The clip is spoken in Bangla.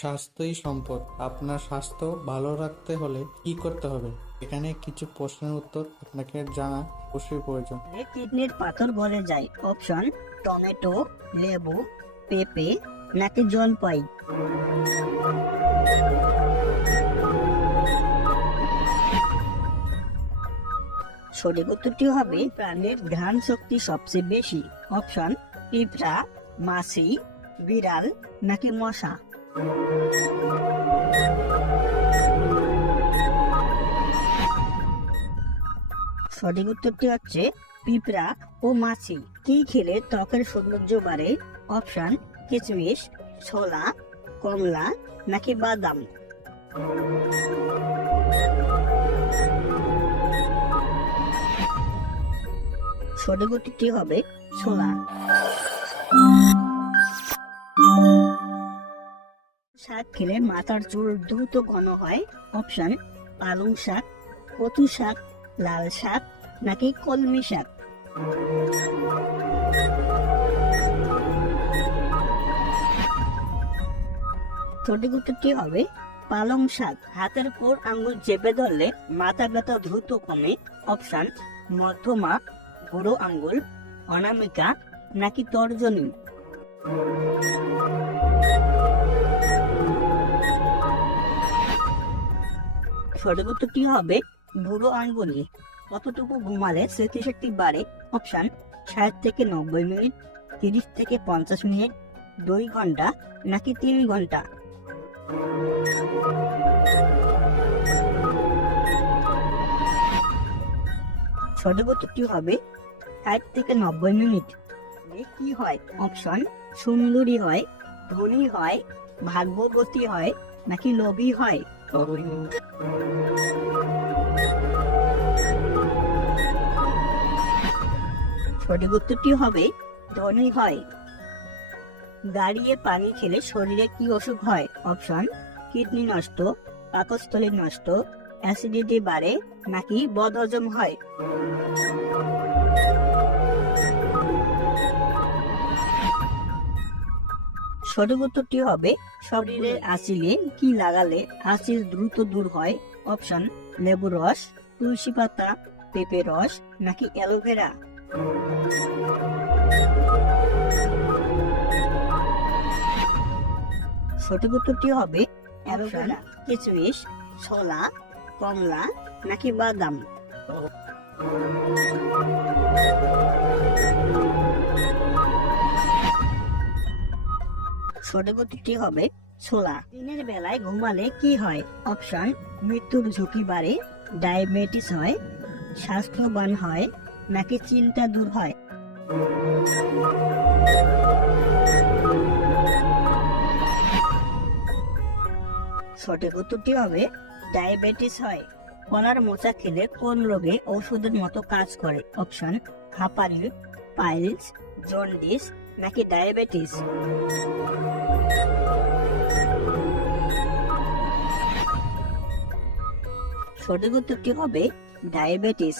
স্বাস্থ্যই সম্পদ। আপনার স্বাস্থ্য ভালো রাখতে হলে কি করতে হবে? এখানে কিছু প্রশ্নের উত্তর আপনাকে জানা অবশ্যই প্রয়োজন। কিডনির পাথর গলে যায়। অপশন: টমেটো, লেবু, পেঁপে নাকি জলপাই। সঠিক উত্তরটি হবে প্রাণীর ঘ্রাণ শক্তি সবচেয়ে বেশি। অপশন: পিঁপড়া, মাছি, বিড়াল নাকি মশা। সঠিক উত্তরটি হচ্ছে পিঁপড়া ও মাছি। কি খেলে ত্বকের সৌন্দর্য বাড়ে? অপশন: কিশমিশ, ছোলা, কমলা নাকি বাদাম। সঠিক উত্তরটি হবে ছোলা। শাক খেলে মাথার চুল দ্রুত ঘন হয়। অপশন: পালং শাক, কচু শাক, লাল শাক নাকি কলমি শাক। সঠিক উত্তরটি হবে পালং শাক। হাতের কোর আঙ্গুল চেপে ধরলে মাথা ব্যথা দ্রুত কমে। অপশন: মধ্যমা, বুড়ো আঙ্গুল, অনামিকা নাকি তর্জনী। সঠিক উত্তরটি হবে বুড়ো আঙ্গুলি। কতটুকু ঘুমালে স্মৃতিশক্তি বাড়ে? অপশন: 60 থেকে 90 মিনিট, 30 থেকে 50 মিনিট, 2 ঘন্টা নাকি 3 ঘন্টা। সঠিক উত্তরটি হবে 60 থেকে 90 মিনিট। কি হয়? অপশন: সুন্দরী হয়, ধনী হয়, ভাগ্যবতী হয় নাকি লোভী হয়। সঠিক উত্তরটি হবে ধনী হয়। দাঁড়িয়ে পানি খেলে শরীরে কি অসুখ হয়? অপশন: কিডনি নষ্ট, পাকস্থলী নষ্ট, অ্যাসিডিটি বাড়ে নাকি বদহজম হয়। সঠিক উত্তরটি হবে শরীরের আঁচিলে কি লাগালে আঁচিল দ্রুত দূর হয়। অপশন: লেবু রস, তুলসী পাতা, পেঁপে রস নাকি অ্যালোভেরা। সঠিক উত্তরটি হবে অ্যালোভেরা। কিশমিশ, ছোলা, কমলা নাকি বাদাম। সঠিক উত্তরটি হবে ছোলা। দিনের বেলায় ঘুমালে কি হয়? অপশন: মৃত্যুর ঝুঁকি বাড়ে, ডায়াবেটিস হয়, স্বাস্থ্যবান হয় নাকি চিন্তা দূর হয়। সঠিক উত্তরটি হবে ডায়াবেটিস হয়। কলার মোচা খেলে কোন রোগে ওষুধের মতো কাজ করে? অপশন: হাঁপানি, পাইলস, জন্ডিস নাকি ডায়াবেটিস। সঠিক উত্তরটি হবে ডায়াবেটিস।